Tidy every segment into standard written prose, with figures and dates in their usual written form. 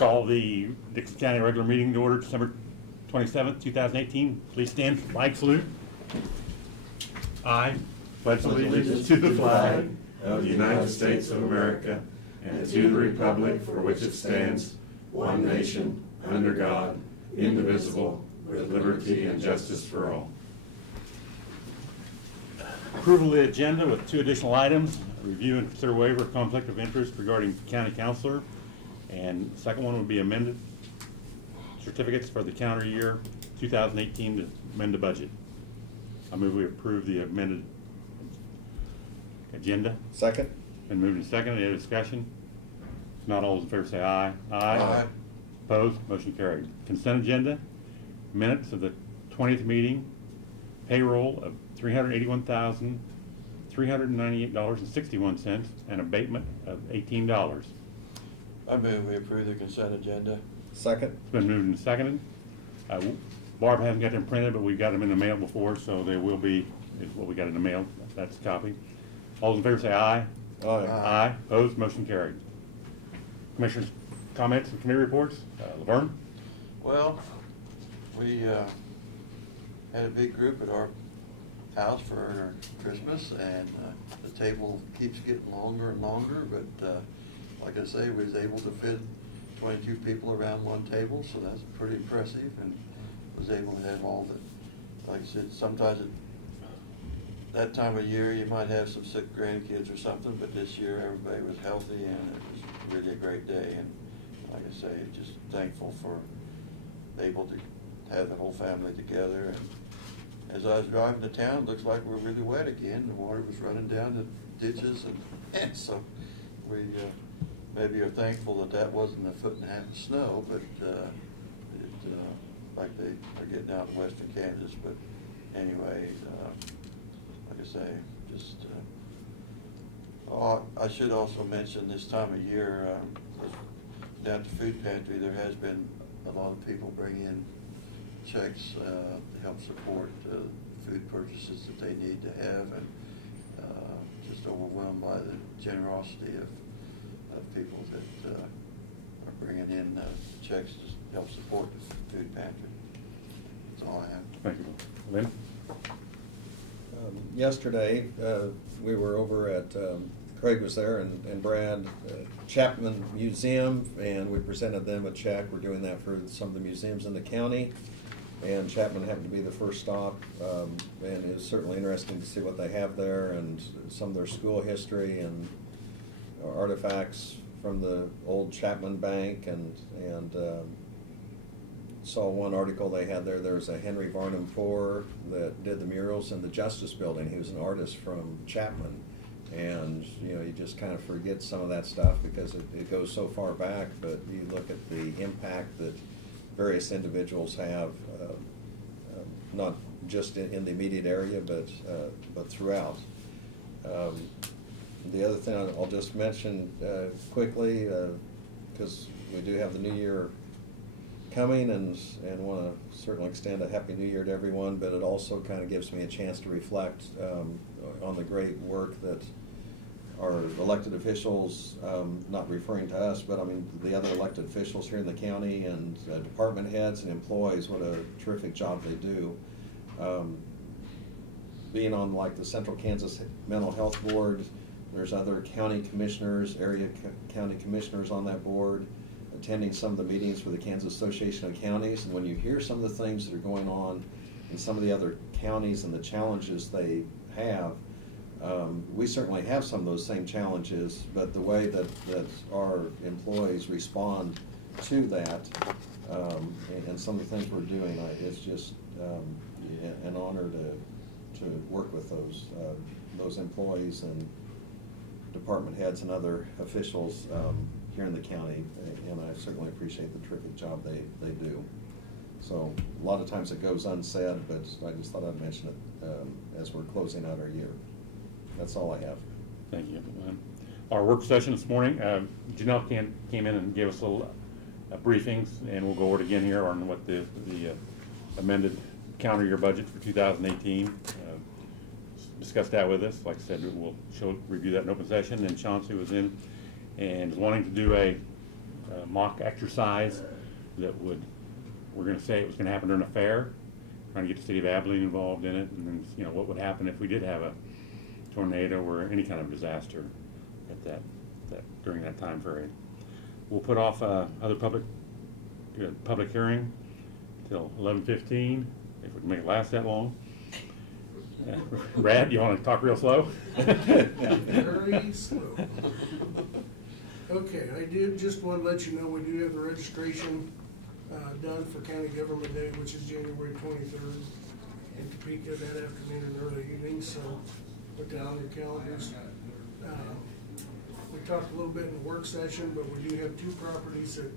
Call the Dixon County regular meeting to order December 27th, 2018. Please stand for flag salute. I pledge allegiance to the flag of the United States of America and to the republic for which it stands, one nation, under God, indivisible, with liberty and justice for all. Approval of the agenda with two additional items. Review and consider waiver of conflict of interest regarding county counselor. And the second one would be amended certificates for the calendar year 2018 to amend the budget. I move we approve the amended agenda. Second. Been moved and seconded. Any discussion? If not, all those in favor say aye. Aye. Opposed? Motion carried. Consent agenda. Minutes of the 20th meeting. Payroll of $381,398.61 and abatement of $18. I move we approve the consent agenda. Second. It's been moved and seconded. Barb hasn't got them printed, but we've got them in the mail before, so they will be, is what we got in the mail. That's a copy. All those in favor say aye. Aye. Aye. Opposed? Motion carried. Commissioners' comments and committee reports. Laverne? Well, we had a big group at our house for Christmas, and the table keeps getting longer and longer, but like I say, we was able to fit 22 people around one table, so that's pretty impressive, and was able to have all the, like I said, sometimes at that time of year you might have some sick grandkids or something, but this year everybody was healthy, and it was really a great day, and like I say, just thankful for able to have the whole family together. And as I was driving to town, it looks like we're really wet again. The water was running down the ditches, and so we maybe are thankful that that wasn't a foot and a half of snow, but like they are getting out in western Kansas. But anyway, like I say, just I should also mention this time of year, down at the food pantry, there has been a lot of people bring in checks to help support food purchases that they need to have, and just overwhelmed by the generosity of people that are bringing in checks to help support the food pantry. That's all I have. Thank you. Lynn? Yesterday, we were over at, Craig was there, and Brad, Chapman Museum, and we presented them a check. We're doing that for some of the museums in the county, and Chapman happened to be the first stop, and it was certainly interesting to see what they have there and some of their school history and artifacts from the old Chapman Bank, and saw one article they had there. There's a Henry Varnum IV that did the murals in the Justice Building. He was an artist from Chapman, and you know, you just kind of forget some of that stuff because it goes so far back, but you look at the impact that various individuals have, not just in the immediate area, but throughout. The other thing I'll just mention quickly, because we do have the new year coming, and want to certainly extend a Happy New Year to everyone, but it also kind of gives me a chance to reflect on the great work that our elected officials, not referring to us, but I mean the other elected officials here in the county, and department heads and employees, what a terrific job they do. Being on like the Central Kansas Mental Health Board, there's other county commissioners, area county commissioners on that board, attending some of the meetings for the Kansas Association of Counties, and when you hear some of the things that are going on in some of the other counties and the challenges they have, we certainly have some of those same challenges, but the way that our employees respond to that, and some of the things we're doing, it's just an honor to work with those employees and department heads and other officials here in the county, and I certainly appreciate the terrific job they do. So a lot of times it goes unsaid, but I just thought I'd mention it as we're closing out our year. That's all I have. Thank you. Our work session this morning, Janelle came in and gave us a little briefings, and we'll go over it again here on what the amended calendar year budget for 2018. Discuss that with us. Like I said, we'll review that in open session. And Chauncey was in and is wanting to do a mock exercise that we're gonna say it was gonna happen during a fair, trying to get the city of Abilene involved in it, and then, you know, what would happen if we did have a tornado or any kind of disaster at that during that time period. We'll put off other public hearing till 11:15, if we can make it last that long. Brad, you want to talk real slow? Very slow. Okay, I did just want to let you know we do have the registration done for County Government Day, which is January 23rd in Topeka that afternoon and early evening, so put that on your calendars. We talked a little bit in the work session, but we do have two properties that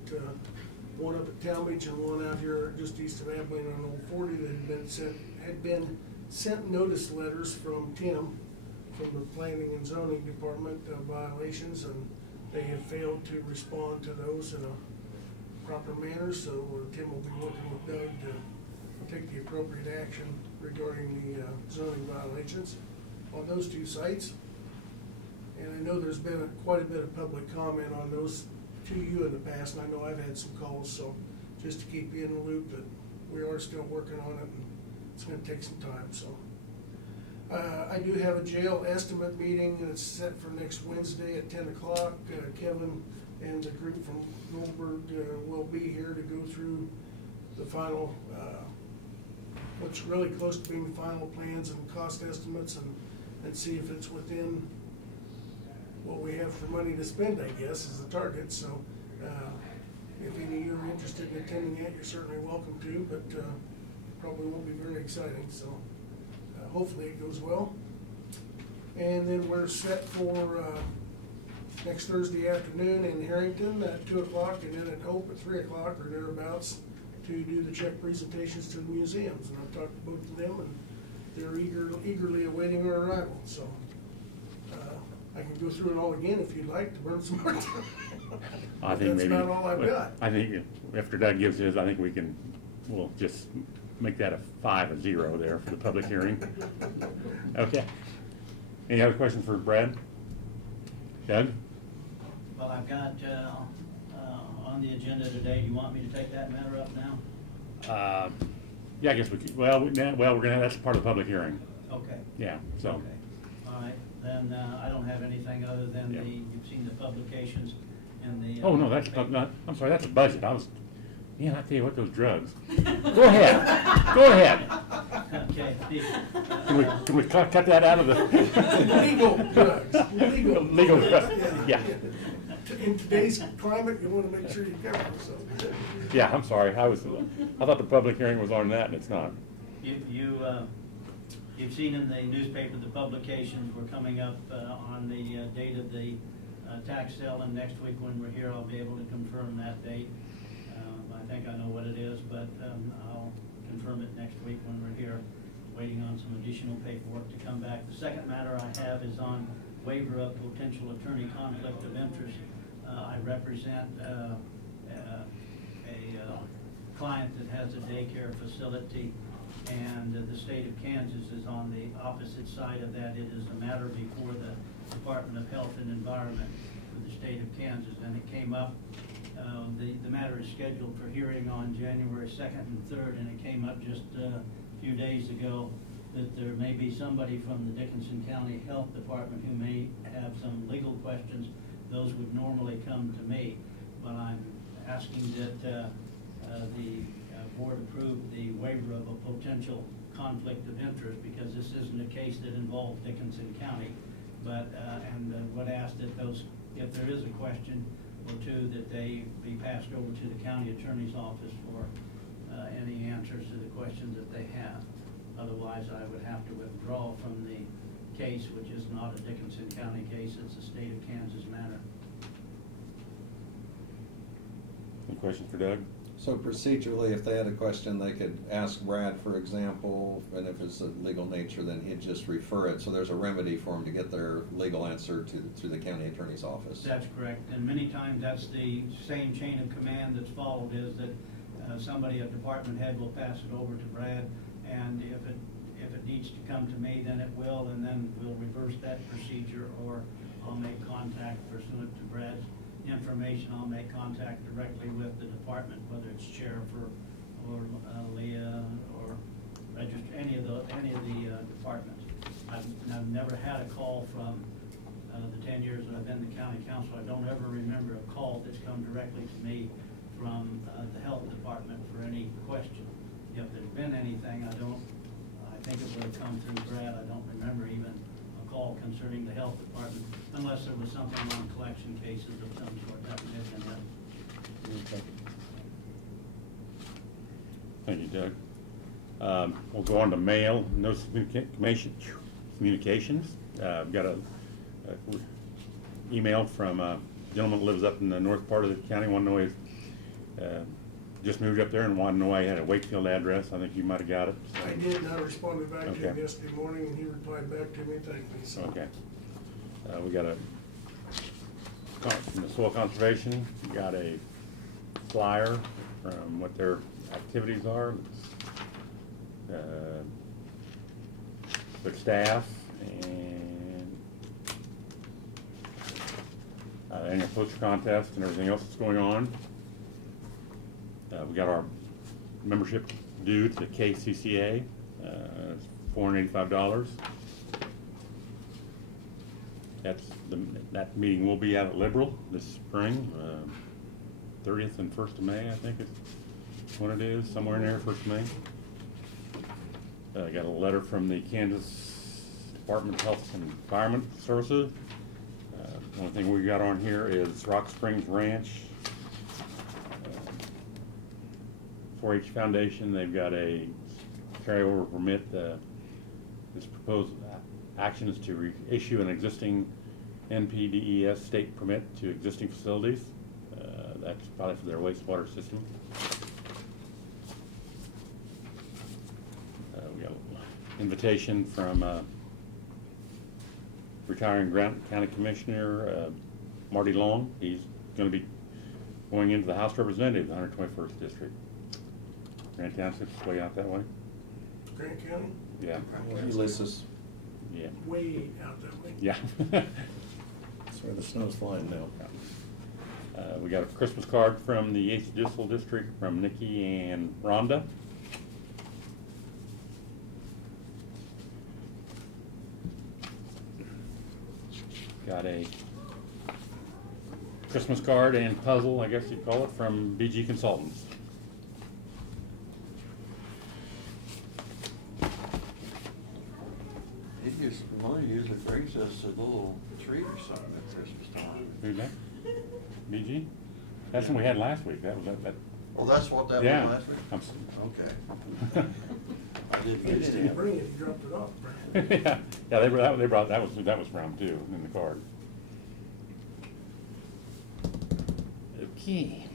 one up at Talmadge and one out here just east of Abilene on Old 40 that had been sent notice letters from Tim from the Planning and Zoning Department of violations, and they have failed to respond to those in a proper manner, so Tim will be working with Doug to take the appropriate action regarding the zoning violations on those two sites. And I know there's been quite a bit of public comment on those to you in the past, and I know I've had some calls, so just to keep you in the loop that we are still working on it, and it's going to take some time. So I do have a jail estimate meeting that's set for next Wednesday at 10 o'clock. Kevin and the group from Goldberg will be here to go through the final, what's really close to being the final plans and cost estimates, and see if it's within what we have for money to spend, I guess, is the target. So if any of you are interested in attending that, you're certainly welcome to, but probably won't be very exciting. So hopefully it goes well. And then we're set for next Thursday afternoon in Harrington at 2 o'clock, and then at Hope at 3 o'clock or thereabouts to do the check presentations to the museums. And I've talked to both of them, and they're eagerly awaiting our arrival. So I can go through it all again if you'd like to burn some more time. I think that's maybe, about all I've got. I think after Doug gives his, I think we'll just make that a 5-0 there for the public hearing. Okay. Any other questions for Brad? Doug? Well, I've got on the agenda today, do you want me to take that matter up now? Yeah, I guess we could. Well, that's part of the public hearing. Okay. Yeah, so. Okay. All right, then I don't have anything other than Yeah. you've seen the publications and the. Oh, no, that's not, I'm sorry, that's a budget. Man, I tell you what, those drugs. Go ahead. Go ahead. Okay. Can we cut that out of the? Legal drugs. Legal drugs, yeah. In today's climate, you want to make sure you cover them, so. Yeah, I'm sorry. I thought the public hearing was on that, and it's not. You've seen in the newspaper the publications. We're coming up on the date of the tax sale, and next week when we're here, I'll be able to confirm that date. I think I know what it is, but I'll confirm it next week when we're here, waiting on some additional paperwork to come back. The second matter I have is on waiver of potential attorney conflict of interest. I represent a client that has a daycare facility, and the state of Kansas is on the opposite side of that. It is a matter before the Department of Health and Environment for the state of Kansas, and it came up. The matter is scheduled for hearing on January 2nd and 3rd, and it came up just a few days ago that there may be somebody from the Dickinson County Health Department who may have some legal questions. Those would normally come to me, but I'm asking that the board approve the waiver of a potential conflict of interest, because this isn't a case that involves Dickinson County, but and would ask that if there is a question or two, that they be passed over to the county attorney's office for any answers to the questions that they have. Otherwise, I would have to withdraw from the case, which is not a Dickinson County case. It's a state of Kansas matter. Any questions for Doug? So procedurally, if they had a question, they could ask Brad, for example, and if it's a legal nature, then he'd just refer it. So there's a remedy for them to get their legal answer to the county attorney's office. That's correct, and many times that's the same chain of command that's followed, is that somebody, a department head, will pass it over to Brad, and if it needs to come to me, then it will, and then we'll reverse that procedure, or I'll make contact pursuant to Brad's information, I'll make contact directly with the department, whether it's sheriff or Leah or register, any of the departments. I've never had a call from the 10 years that I've been the county council. I don't ever remember a call that's come directly to me from the health department for any question. If there's been anything, I think it would have come through Brad. I don't remember even a call concerning the health department, unless there was something on collection cases of some sort. That would have been it. Okay. Thank you, Doug. We'll go on to mail, no communications. I've got a email from a gentleman that lives up in the north part of the county, wanted to know his, just moved up there and wanted to know why he had a Wakefield address. I think you might have got it. I did, and I responded back to him Okay. yesterday morning, and he replied back to me, thanked me, so. Okay. We got from the soil conservation, we got a flyer from what their activities are, their staff, and annual poster contest and everything else that's going on. We got our membership due to KCCA, it's $485. That meeting will be out at Liberal this spring, 30th and 1st of May, I think is when it is, somewhere in there, 1st of May. I got a letter from the Kansas Department of Health and Environment Services. One thing we got on here is Rock Springs Ranch, 4-H Foundation. They've got a carryover permit. This proposed action is to reissue an existing NPDES state permit to existing facilities. That's probably for their wastewater system. We got an invitation from retiring Grant County Commissioner Marty Long. He's going to be going into the House Representative of the 121st District. Grant Township's way out that way. Grant County, Yeah. Ulysses, Yeah. way out that way. Yeah. that's where the snow's flying now. We got a Christmas card from the 8th Judicial District from Nikki and Rhonda. Got a Christmas card and puzzle, I guess you'd call it, from BG Consultants. Mine usually brings us a little treat or something at Christmas time. Who's that? BG? That's what we had last week. That was that. Oh, that's what that Yeah. was last week? Okay. I didn't He get didn't it. bring it, he dropped it off, Brad. Yeah, they brought that was from too in the card. Okay.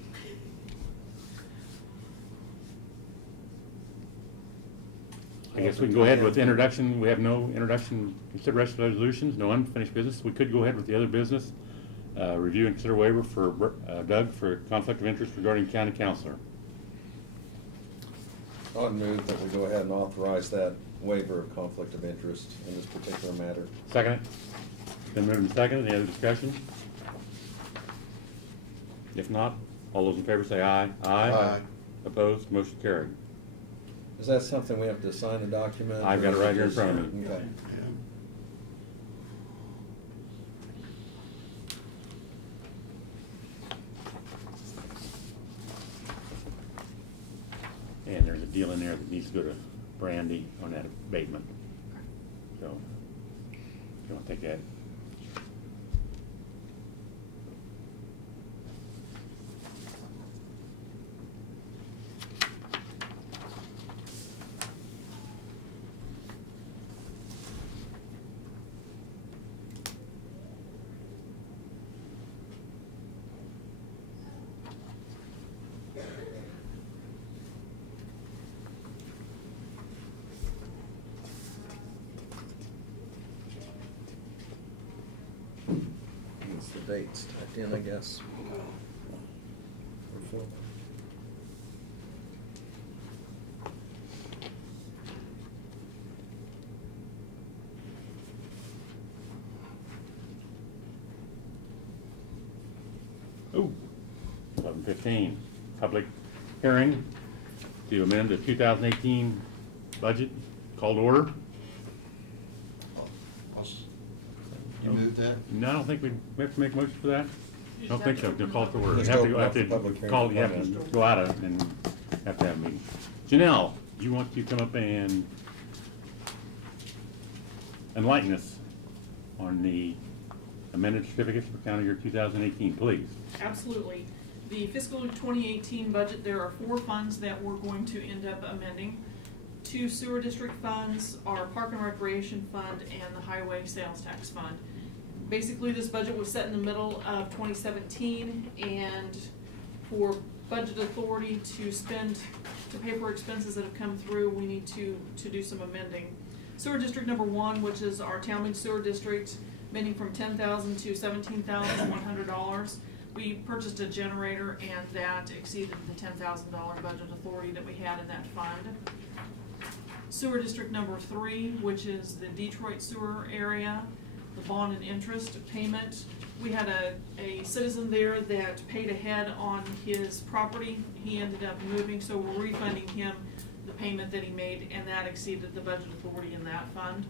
I guess we can go ahead with introduction. We have no introduction, consideration of resolutions, no unfinished business. We could go ahead with the other business. Review and consider waiver for Doug for conflict of interest regarding county councilor. I would move that we go ahead and authorize that waiver of conflict of interest in this particular matter. Second it? Been moved and seconded. Any other discussion? If not, all those in favor say aye. Aye. Opposed? Motion carried. Is that something we have to sign the document? I've got it right here in front of me. Okay. And there's a deal in there that needs to go to Brandy on that abatement. So, if you want to take that. It's the dates typed in, I guess. 15, public hearing to amend the 2018 budget. Called order. You moved that? No, I don't think we have to make a motion for that. I don't think so. They'll call for order. Just You have open up the public to hearing call, you have beforehand. to go out of and have to have a meeting. Janelle, you want to come up and enlighten us on the amended certificates for calendar year 2018, please? Absolutely. The fiscal 2018 budget, there are 4 funds that we're going to end up amending. 2 sewer district funds, our park and recreation fund, and the highway sales tax fund. Basically, this budget was set in the middle of 2017, and for budget authority to pay for expenses that have come through, we need to do some amending. Sewer district number 1, which is our Talmadge Sewer District, amending from $10,000 to $17,100. We purchased a generator, and that exceeded the $10,000 budget authority that we had in that fund. Sewer district number 3, which is the Detroit sewer area, the bond and interest payment. We had a citizen there that paid ahead on his property. He ended up moving, so we're refunding him the payment that he made, and that exceeded the budget authority in that fund.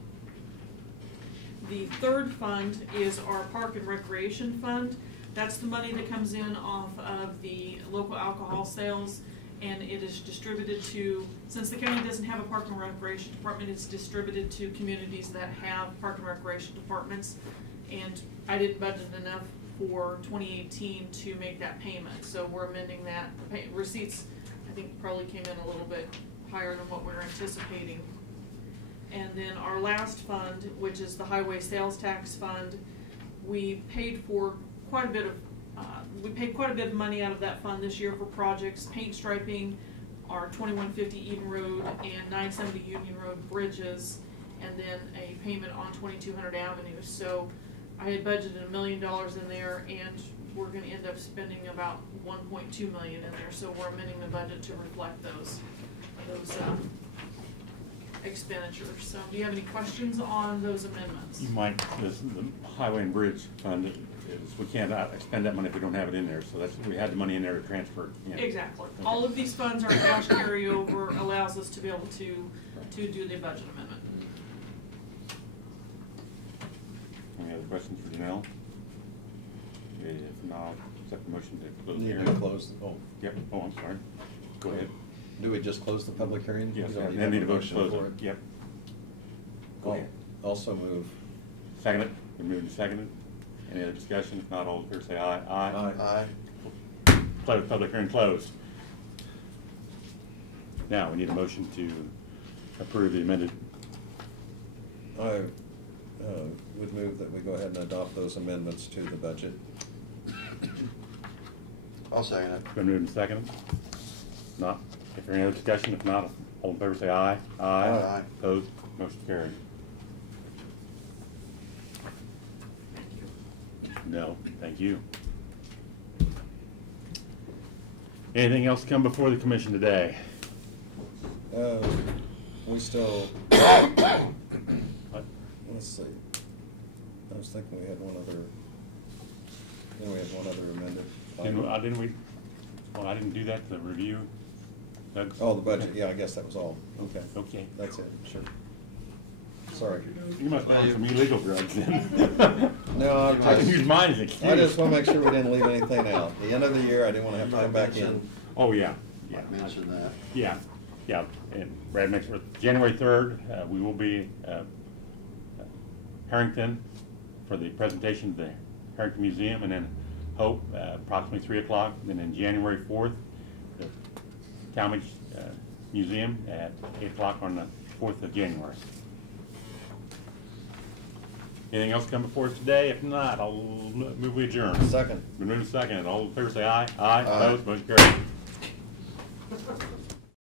The 3rd fund is our park and recreation fund. That's the money that comes in off of the local alcohol sales, and it is distributed to, since the county doesn't have a park and recreation department, it's distributed to communities that have park and recreation departments. And I didn't budget enough for 2018 to make that payment, so we're amending that. The receipts, I think, probably came in a little bit higher than what we were anticipating. And then our last fund, which is the highway sales tax fund, we paid quite a bit of money out of that fund this year for projects, paint striping, our 2150 Eden Road and 970 Union Road bridges, and then a payment on 2200 Avenue. So I had budgeted $1 million in there, and we're going to end up spending about $1.2 million in there. So we're amending the budget to reflect those expenditures. So do you have any questions on those amendments? You might, the highway and bridge fund is, we can't expend that money if we don't have it in there, so that's, we had the money in there to transfer. Exactly. Okay. All of these funds are cash carryover, allows us to be able to do the budget amendment. Any other questions for Janelle? If not, accept the motion to close the Need hearing. to close, Yep, oh, I'm sorry. Go ahead. do we just close the public hearing? Yes, We don't and then need a vote to motion close for it. Yep. Go Al- ahead. Also move. Second it, been moved and seconded. Any other discussion? If not, all in favor say aye. Aye. Close, public hearing closed. Now, we need a motion to approve the amended. I would move that we go ahead and adopt those amendments to the budget. I'll second it. Been moved and seconded. Not, if there any other discussion, if not, all in favor say aye. Aye. Opposed, motion carried. No, thank you. Anything else come before the commission today? We still, What? let's see. I was thinking we had one other amended. Didn't we, well, I didn't do that, the review. Doug's? Oh, the budget, yeah, I guess that was all. Okay. Okay. That's it, sure. Sorry. You must have some illegal drugs then. No, I can use mine as an excuse. I just want to make sure we didn't leave anything out. The end of the year, I didn't want to have to come back in. Oh, yeah, yeah. Might mention that. Yeah, and Brad mentioned, January 3rd, we will be Harrington for the presentation of the Harrington Museum, and then Hope, approximately 3 o'clock. Then in January 4th, the Talmadge Museum at 8 o'clock on the 4th of January. Anything else come before us today? If not, I'll move we adjourn. Second. Been moved and seconded. All in favor say aye. Aye. Opposed, motion carried.